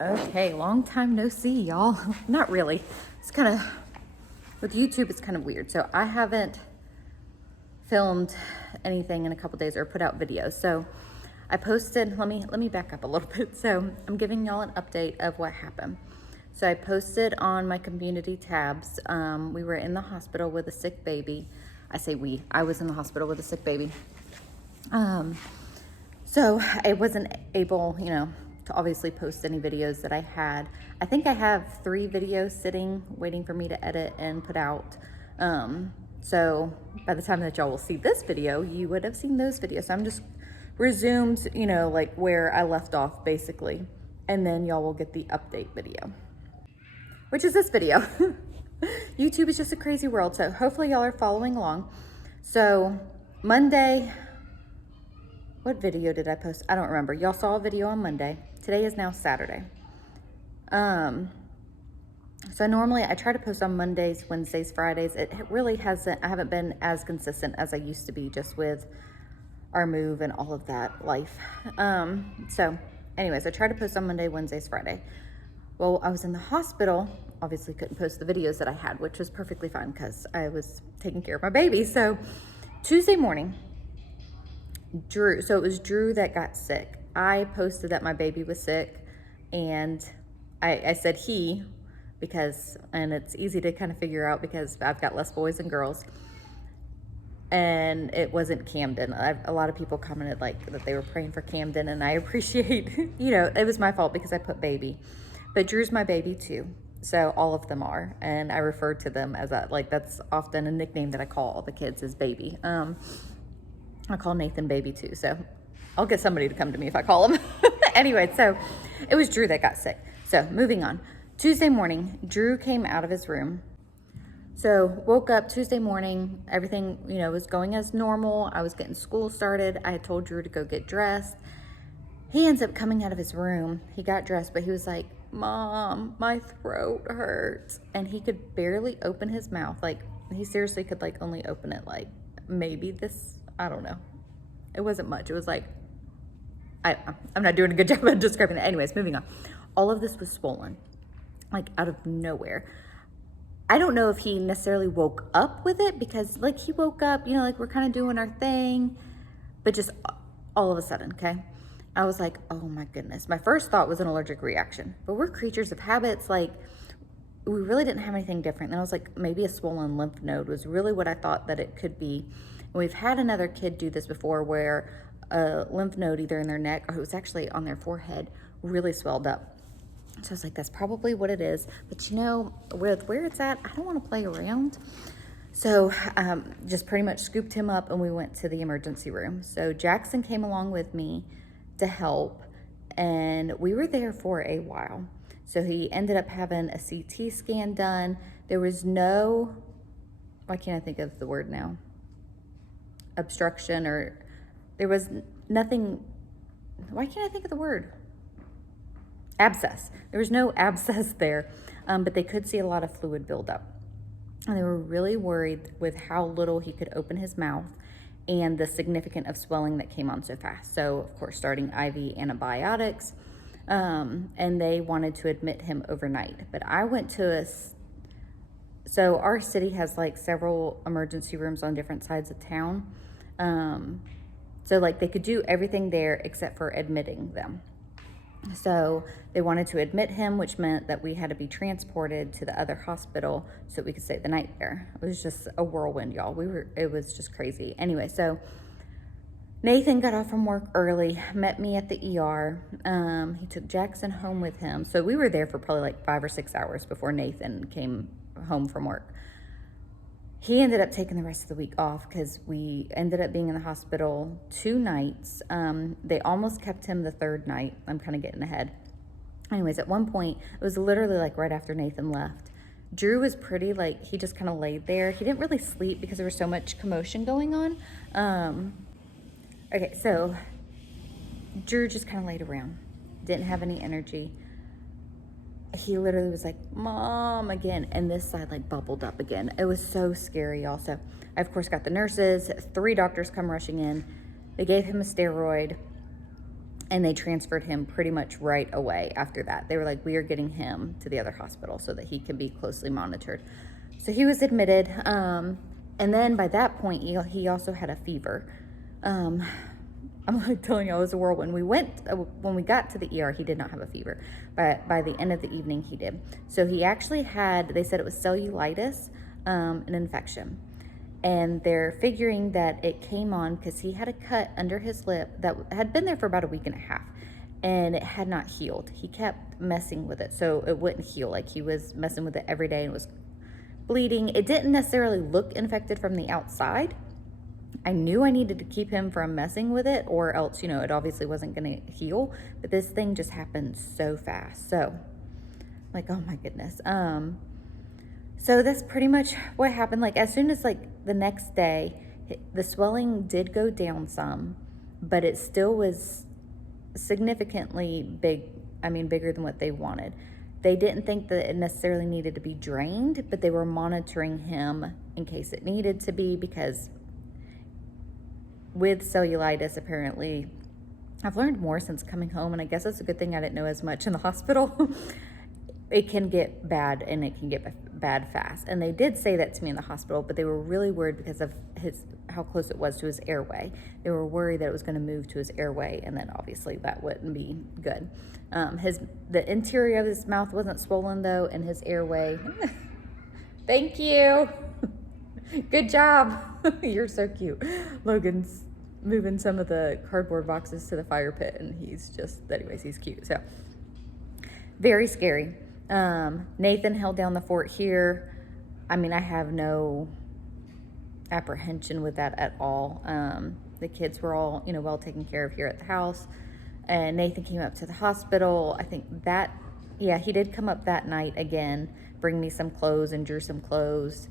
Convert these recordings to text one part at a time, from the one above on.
Okay, long time no see, y'all. Not really. It's kind of, with YouTube, it's kind of weird. So I haven't filmed anything in a couple days or put out videos. So I posted, let me back up a little bit. So I'm giving y'all an update of what happened. So I posted on my community tabs. We were in the hospital with a sick baby. I was in the hospital with a sick baby. So I wasn't able, to obviously post any videos that I had. I think I have 3 videos sitting, waiting for me to edit and put out. So by the time that y'all will see this video, you would have seen those videos. So I'm just resumed, like where I left off basically. And then y'all will get the update video, which is this video. YouTube is just a crazy world. So hopefully y'all are following along. So Monday, what video did I post? I don't remember. Y'all saw a video on Monday. Today is now Saturday. So normally I try to post on Mondays, Wednesdays, Fridays. It really hasn't, I haven't been as consistent as I used to be just with our move and all of that life. So anyways, I try to post on Monday, Wednesdays, Friday. Well, I was in the hospital, obviously couldn't post the videos that I had, which was perfectly fine because I was taking care of my baby. So Tuesday morning, it was Drew that got sick. I posted that my baby was sick, and I said he, and it's easy to kind of figure out because I've got less boys and girls, and it wasn't Camden. A lot of people commented that they were praying for Camden, and I appreciate, it was my fault because I put baby, but Drew's my baby too. So all of them are, and I refer to them as that's often a nickname that I call all the kids is baby. I call Nathan baby too, so I'll get somebody to come to me if I call him. Anyway, so it was Drew that got sick. So moving on. Tuesday morning, Drew came out of his room. So woke up Tuesday morning, everything, was going as normal. I was getting school started. I had told Drew to go get dressed. He ends up coming out of his room. He got dressed, but he was like, "Mom, my throat hurts." And he could barely open his mouth. He seriously could only open it maybe this, I don't know. It wasn't much. It was I'm not doing a good job of describing it. Anyways, moving on. All of this was swollen, out of nowhere. I don't know if he necessarily woke up with it because he woke up, we're kind of doing our thing, but just all of a sudden, okay? I was like, oh my goodness. My first thought was an allergic reaction, but we're creatures of habits. We really didn't have anything different. And I was like, maybe a swollen lymph node was really what I thought that it could be. And we've had another kid do this before where a lymph node either in their neck or it was actually on their forehead really swelled up. So I was like, that's probably what it is. But with where it's at, I don't want to play around. So just pretty much scooped him up and we went to the emergency room. So Jackson came along with me to help, and we were there for a while. So he ended up having a CT scan done. There was no, why can't I think of the word now? Obstruction, or there was nothing, why can't I think of the word? Abscess. There was no abscess there, but they could see a lot of fluid buildup. And they were really worried with how little he could open his mouth and the significance of swelling that came on so fast. So of course, starting IV antibiotics, and they wanted to admit him overnight. But I went to so our city has several emergency rooms on different sides of town. So they could do everything there except for admitting them. So they wanted to admit him, which meant that we had to be transported to the other hospital so that we could stay the night there. It was just a whirlwind, y'all. It was just crazy. Anyway, so Nathan got off from work early, met me at the ER. He took Jackson home with him. So we were there for probably 5 or 6 hours before Nathan came home from work. He ended up taking the rest of the week off because we ended up being in the hospital 2 nights. They almost kept him the 3rd night. I'm kind of getting ahead. Anyways, at one point, it was literally right after Nathan left. Drew was pretty, he just kind of laid there. He didn't really sleep because there was so much commotion going on. Okay, so Drew just kind of laid around. Didn't have any energy. He literally was like, "Mom," again, and this side bubbled up again. It was so scary. Also, I of course got the nurses, 3 doctors come rushing in. They gave him a steroid, And they transferred him pretty much right away after that. They were like, we are getting him to the other hospital so that he can be closely monitored. So he was admitted. And then by that point, he also had a fever. I'm like telling you, it was a whirlwind. When we got to the ER, he did not have a fever. But by the end of the evening, he did. So he actually they said it was cellulitis, an infection. And they're figuring that it came on because he had a cut under his lip that had been there for about a week and a half, and it had not healed. He kept messing with it so it wouldn't heal. Like, he was messing with it every day and was bleeding. It didn't necessarily look infected from the outside. I knew I needed to keep him from messing with it, or else, it obviously wasn't going to heal. But this thing just happened so fast. So, like, oh my goodness. So that's pretty much what happened. Like, as soon as, like, the next day, the swelling did go down some, but it still was significantly bigger than what they wanted. They didn't think that it necessarily needed to be drained, but they were monitoring him in case it needed to be, because with cellulitis, apparently, I've learned more since coming home, and I guess it's a good thing I didn't know as much in the hospital. It can get bad, and it can get bad fast. And they did say that to me in the hospital, but they were really worried because of how close it was to his airway. They were worried that it was going to move to his airway, and then obviously that wouldn't be good. The interior of his mouth wasn't swollen though, and his airway. Thank you. Good job. You're so cute. Logan's moving some of the cardboard boxes to the fire pit, and he's cute. So very scary. Nathan held down the fort here. I have no apprehension with that at all. The kids were all, well taken care of here at the house. And Nathan came up to the hospital. I think he did come up that night again, bring me some clothes and Drew some clothes.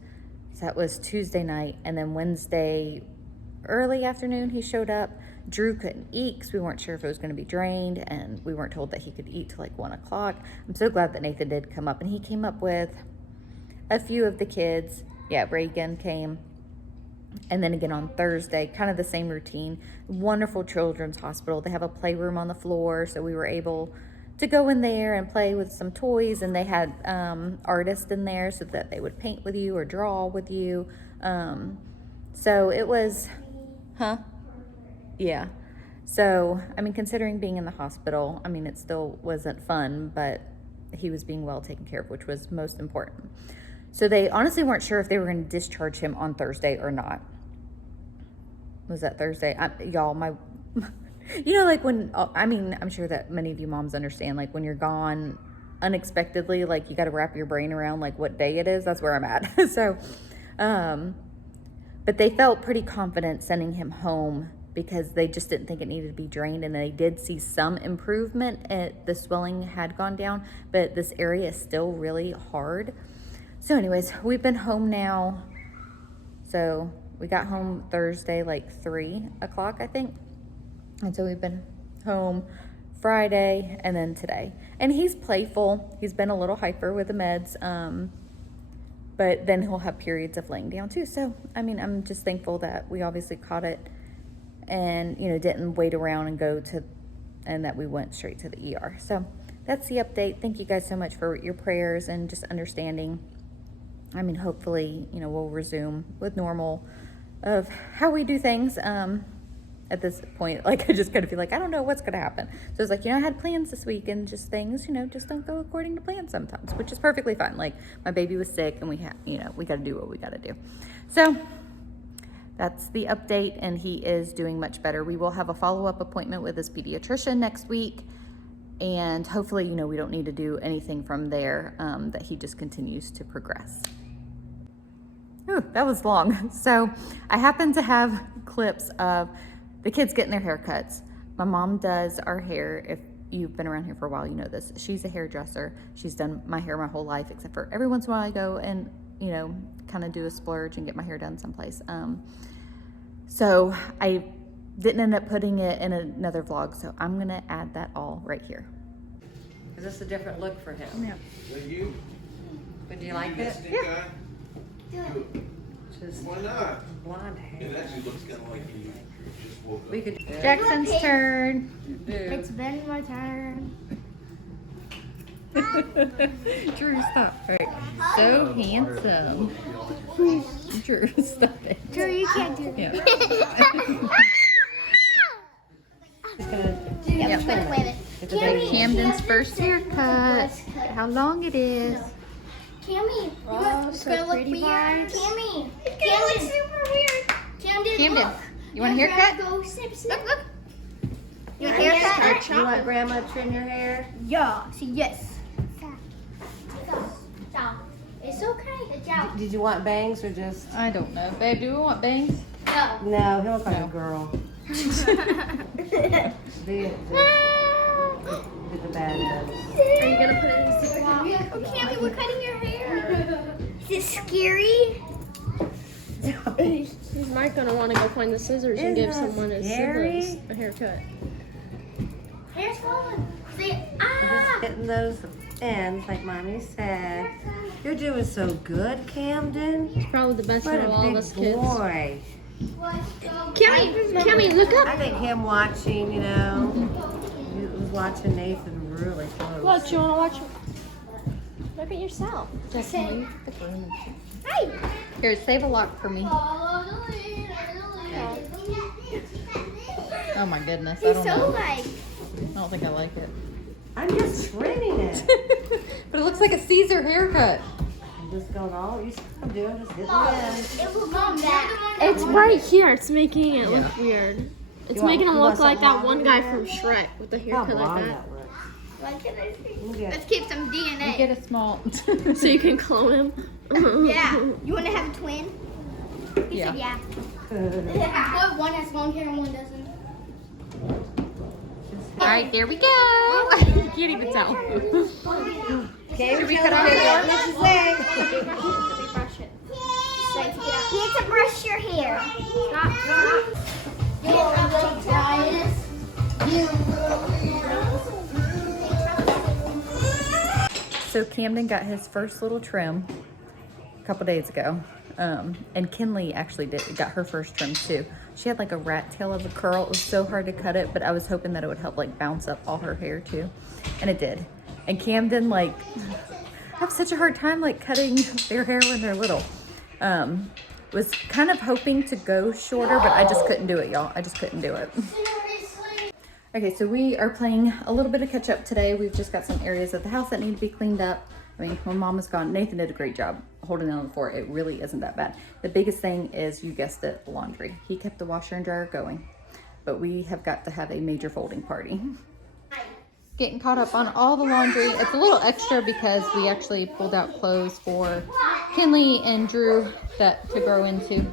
So that was Tuesday night. And then Wednesday early afternoon, he showed up. Drew couldn't eat because we weren't sure if it was going to be drained, and we weren't told that he could eat till like 1 o'clock. I'm so glad that Nathan did come up, and he came up with a few of the kids. Yeah, Reagan came. And then again on Thursday, kind of the same routine. Wonderful children's hospital. They have a playroom on the floor, so we were able to go in there and play with some toys, and they had artists in there so that they would paint with you or draw with you. So it was, yeah. So, considering being in the hospital, it still wasn't fun, but he was being well taken care of, which was most important. So they honestly weren't sure if they were going to discharge him on Thursday or not. Was that Thursday? When, I'm sure that many of you moms understand, like, when you're gone unexpectedly, like, you got to wrap your brain around, like, what day it is. That's where I'm at. So, but they felt pretty confident sending him home because they just didn't think it needed to be drained, and they did see some improvement. The swelling had gone down, but this area is still really hard. So anyways, we've been home now. So we got home Thursday, like 3 o'clock, I think. And so we've been home Friday and then today. And he's playful. He's been a little hyper with the meds. But then he'll have periods of laying down too. So, I'm just thankful that we obviously caught it and, didn't wait around and that we went straight to the ER. So that's the update. Thank you guys so much for your prayers and just understanding. Hopefully, we'll resume with normal of how we do things. At this point, like, I just kind of feel like I don't know what's going to happen. So it's like, I had plans this week, and just things, just don't go according to plan sometimes, which is perfectly fine. Like, my baby was sick, and we got to do what we got to do. So that's the update, and he is doing much better. We will have a follow-up appointment with his pediatrician next week, and hopefully, we don't need to do anything from there, that he just continues to progress. Ooh, that was long. So I happen to have clips of the kids getting their haircuts. My mom does our hair. If you've been around here for a while, you know this. She's a hairdresser. She's done my hair my whole life, except for every once in a while I go and, kind of do a splurge and get my hair done someplace. So I didn't end up putting it in another vlog, so I'm going to add that all right here. Is this a different look for him? Yeah. But do you like it? Yeah. Just Why not? blonde It hair. actually looks kind of like you. We could. Jackson's turn. It's been my turn. Drew, stop. Right. So handsome. Drew, stop it. Drew, you can't do Yeah. that. Yep. It's Camden's first haircut. How long it is. Cammy, Oh, it's so gonna look pretty weird. vibes. Cammy, it's gonna look super weird. Camden, look. You want a haircut? Go snip, snip. Look. Your haircut? You want grandma to trim your hair? Yeah. See, yes. It's okay. Did you want bangs or just? I don't know. Babe, do we want bangs? No. No, he looks like No. a girl. The bad nose. Are you gonna put it in the zipper? Oh, Cammy, we're cutting your hair. Is it scary? He's not gonna want to go find the scissors and give Isn't that someone his scary? siblings a haircut. Hair's falling. Say, Just getting those ends, like Mommy said. You're doing so good, Camden. He's probably the best What out a of all of big us kids. boy. Cammy, look up. I think him watching, he was watching Nathan really close. Look, you wanna watch? Look at yourself. Justin, Hi. here, save a lock for me. Oh my goodness. I He's don't so know. like. I don't think I like it. I'm just trimming it. But it looks like a Caesar haircut. I'm just going all, I'm doing just hitting the ends. It will come back. It's right here. It's making it look Yeah. weird. It's You want- making him you look want like something that one longer guy than from Shrek with the How haircut blonde like that looks. What can I see? You get- Let's keep some You DNA. get a small. that. So you can clone him. Yeah. You want to have a twin? He Yeah. said yeah. What, one has long hair and one doesn't? All right, there we go. You can't even tell. Okay, Should we cut off your hair? What you say? Brush it. You need to brush your hair. So Camden got his first little trim a couple days ago. And Kinley actually got her first trim too. She had like a rat tail of a curl. It was so hard to cut it, but I was hoping that it would help like bounce up all her hair too. And it did. And Camden like have such a hard time like cutting their hair when they're little. Was kind of hoping to go shorter, but I just couldn't do it, y'all. I just couldn't do it. Okay, so we are playing a little bit of catch up today. We've just got some areas of the house that need to be cleaned up. I mean, when Mom was gone, Nathan did a great job holding down the fort. It really isn't that bad. The biggest thing is, you guessed it, laundry. He kept the washer and dryer going, but we have got to have a major folding party. Getting caught up on all the laundry. It's a little extra because we actually pulled out clothes for Kinley and Drew to grow into.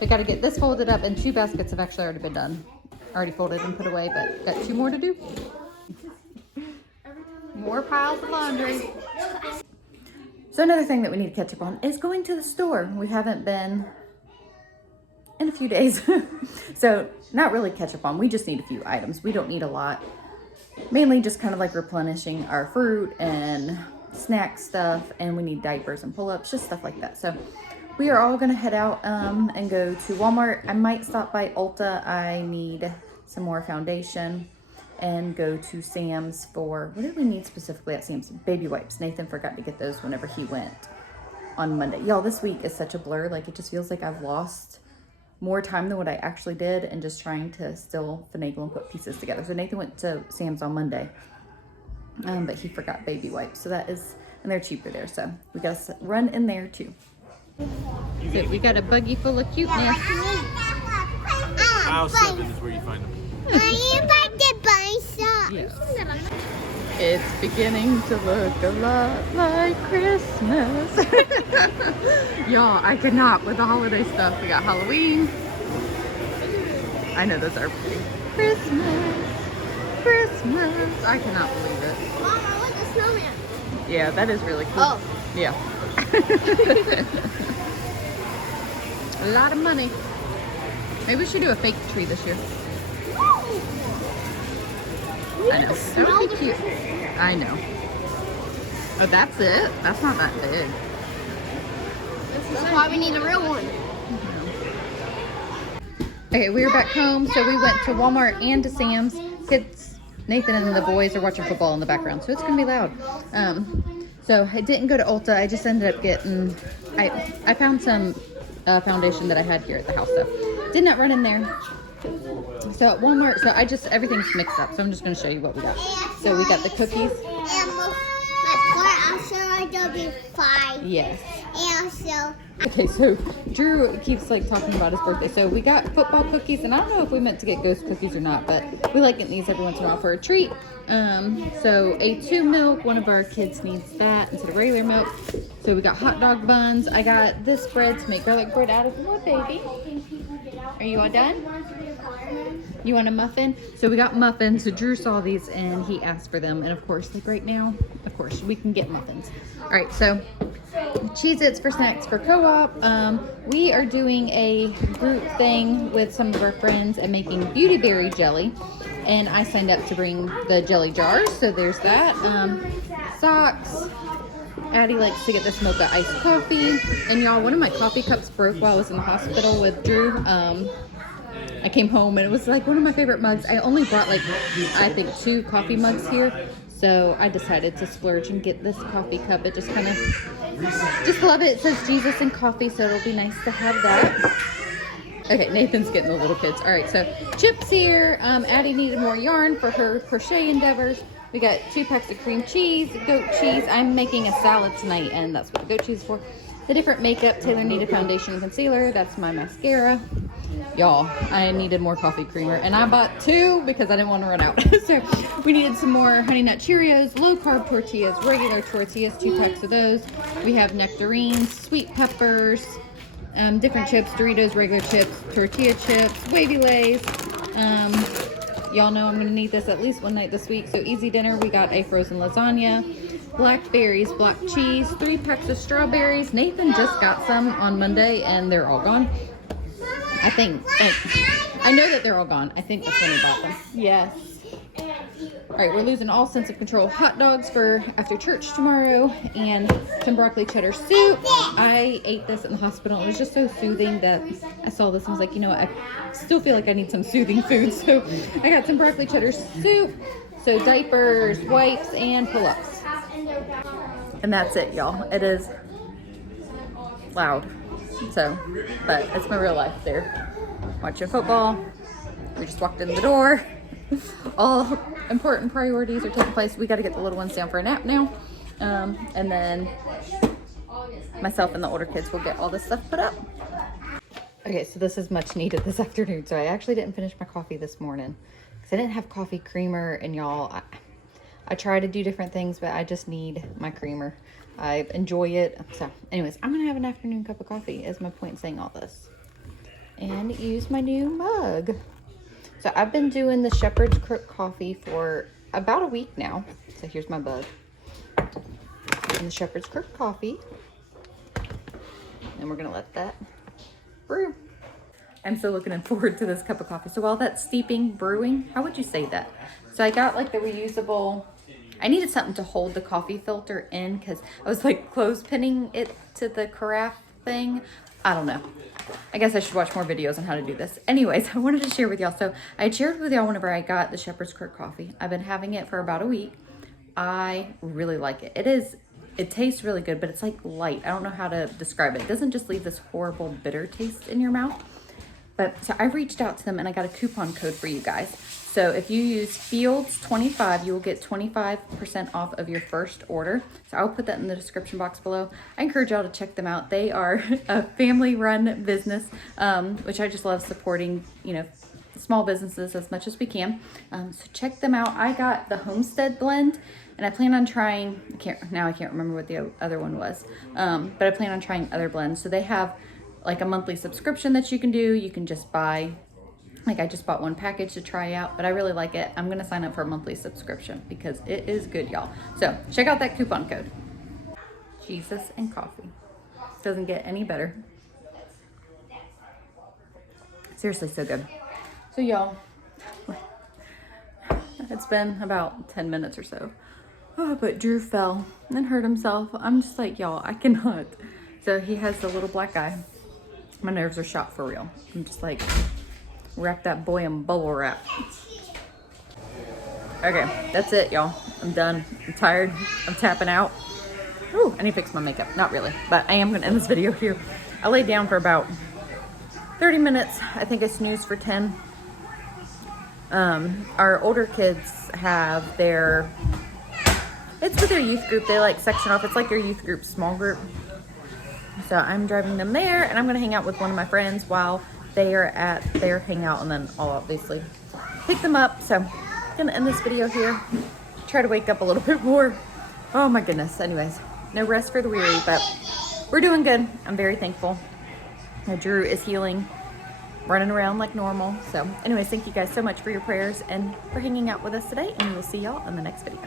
We got to get this folded up, and 2 baskets have actually already been done. Already folded and put away, but got 2 more to do. More piles of laundry. So another thing that we need to catch up on is going to the store. We haven't been in a few days. So not really catch up on. We just need a few items. We don't need a lot. Mainly just kind of like replenishing our fruit and snack stuff, and we need diapers and pull-ups, just stuff like that. So we are all gonna head out and go to Walmart. I might stop by Ulta. I need some more foundation, and go to Sam's for, what did we need specifically at Sam's? Baby wipes. Nathan forgot to get those whenever he went on Monday. Y'all, this week is such a blur. Like, it just feels like I've lost more time than what I actually did, and just trying to still finagle and put pieces together. So Nathan went to Sam's on Monday, but he forgot baby wipes. So that is, and they're cheaper there. So we got to run in there too. So we got a buggy full of cuteness. Aisle 7 is where you find them. Yes. It's beginning to look a lot like Christmas. Y'all, I cannot with the holiday stuff. We got Halloween. I know those are pretty. Christmas. I cannot believe it. Mama, look, a snowman. Yeah, that is really cool. Oh. Yeah. A lot of money. Maybe we should do a fake tree this year. I know. That would be cute. I know. Oh, that's it? That's not that big. That's why we need a real one. Okay, we were back home, so we went to Walmart and to Sam's. Kids, Nathan and the boys are watching football in the background, so it's gonna be loud. So I didn't go to Ulta. I just ended up getting, I found some foundation that I had here at the house, so did not run in there. So at Walmart, so everything's mixed up, so I'm just gonna show you what we got. So we got the cookies. And my also like to be 5. Yes. And so Okay, so Drew keeps like talking about his birthday. So we got football cookies, and I don't know if we meant to get ghost cookies or not, but we like getting these every once in a while for a treat. So A2 milk, one of our kids needs that instead of regular milk. So we got hot dog buns. I got this bread to make garlic bread out of wood, baby. Are you all done? You want a muffin? So we got muffins. So Drew saw these and he asked for them. And of course, like right now, of course, we can get muffins. All right, so Cheez-Its for snacks for co-op. We are doing a group thing with some of our friends and making beauty berry jelly. And I signed up to bring the jelly jars. So there's that. Socks. Addie likes to get this mocha iced coffee. And y'all, one of my coffee cups broke while I was in the hospital with Drew. I came home and it was like one of my favorite mugs. I only brought like, I think 2 coffee mugs here. So I decided to splurge and get this coffee cup. It just kind of, just love it. It says Jesus and coffee, so it'll be nice to have that. Okay, Nathan's getting the little kids. All right, so chips here. Addie needed more yarn for her crochet endeavors. We got 2 packs of cream cheese, goat cheese. I'm making a salad tonight, and that's what the goat cheese is for. The different makeup. Taylor needed foundation and concealer. That's my mascara. Y'all, I needed more coffee creamer, and I bought 2 because I didn't want to run out. So we needed some more Honey Nut Cheerios, low carb tortillas, regular tortillas, 2 packs of those. We have nectarines, sweet peppers, different chips, Doritos, regular chips, tortilla chips, wavy lays. Y'all know I'm gonna need this at least one night this week. So easy dinner, we got a frozen lasagna, blackberries, black cheese, 3 packs of strawberries. Nathan just got some on Monday and they're all gone. I think, I know that they're all gone. I think that's when he bought them. Yes. All right, we're losing all sense of control. Hot dogs for after church tomorrow and some broccoli cheddar soup. I ate this in the hospital. It was just so soothing that I saw this and was like, you know what, I still feel like I need some soothing food. So I got some broccoli cheddar soup, so diapers, wipes, and pull-ups. And that's it, y'all. It is loud. So, but it's my real life there. Watching football. We just walked in the door. All important priorities are taking place. We got to get the little ones down for a nap now. And then myself and the older kids will get all this stuff put up. Okay, so this is much needed this afternoon. So I actually didn't finish my coffee this morning because I didn't have coffee creamer. And y'all, I try to do different things, but I just need my creamer. I enjoy it. So anyways, I'm gonna have an afternoon cup of coffee is my point in saying all this. And use my new mug. So I've been doing the Shepherd's Crook coffee for about a week now. So here's my mug. And the Shepherd's Crook coffee. And we're gonna let that brew. I'm so looking forward to this cup of coffee. So while that's steeping, brewing, how would you say that? So I got like the reusable, I needed something to hold the coffee filter in because I was like clothespinning it to the carafe thing. I don't know. I guess I should watch more videos on how to do this. Anyways, I wanted to share with y'all. So I shared with y'all whenever I got the Shepherd's Crook coffee. I've been having it for about a week. I really like it. It tastes really good, but it's like light. I don't know how to describe it. It doesn't just leave this horrible bitter taste in your mouth. But so I reached out to them and I got a coupon code for you guys. So if you use Fields25, you will get 25% off of your first order. So I'll put that in the description box below. I encourage y'all to check them out. They are a family-run business, which I just love supporting, you know, small businesses as much as we can. So check them out. I got the Homestead blend, and I plan on trying. I can't remember what the other one was, but I plan on trying other blends. So they have like a monthly subscription that you can do. You can just buy. Like I just bought one package to try out, but I really like it. I'm gonna sign up for a monthly subscription because it is good, y'all. So check out that coupon code. Jesus and coffee. Doesn't get any better. Seriously, so good. So y'all, it's been about 10 minutes or so. Oh, but Drew fell and hurt himself. I'm just like, y'all, I cannot. So he has the little black eye. My nerves are shot for real. I'm just like, Wrap that boy in bubble wrap. Okay, that's it, y'all. I'm done. I'm tired. I'm tapping out. Ooh, I need to fix my makeup. Not really, but I am going to end this video here. I laid down for about 30 minutes. I think I snoozed for 10. Our older kids have their, it's with their youth group. They like section off. It's like your youth group, small group. So I'm driving them there, and I'm going to hang out with one of my friends while they are at their hangout, and then I'll obviously pick them up. So I'm going to end this video here. Try to wake up a little bit more. Oh my goodness. Anyways, no rest for the weary, but we're doing good. I'm very thankful. Now, Drew is healing, running around like normal. So anyways, thank you guys so much for your prayers and for hanging out with us today, and we will see y'all in the next video.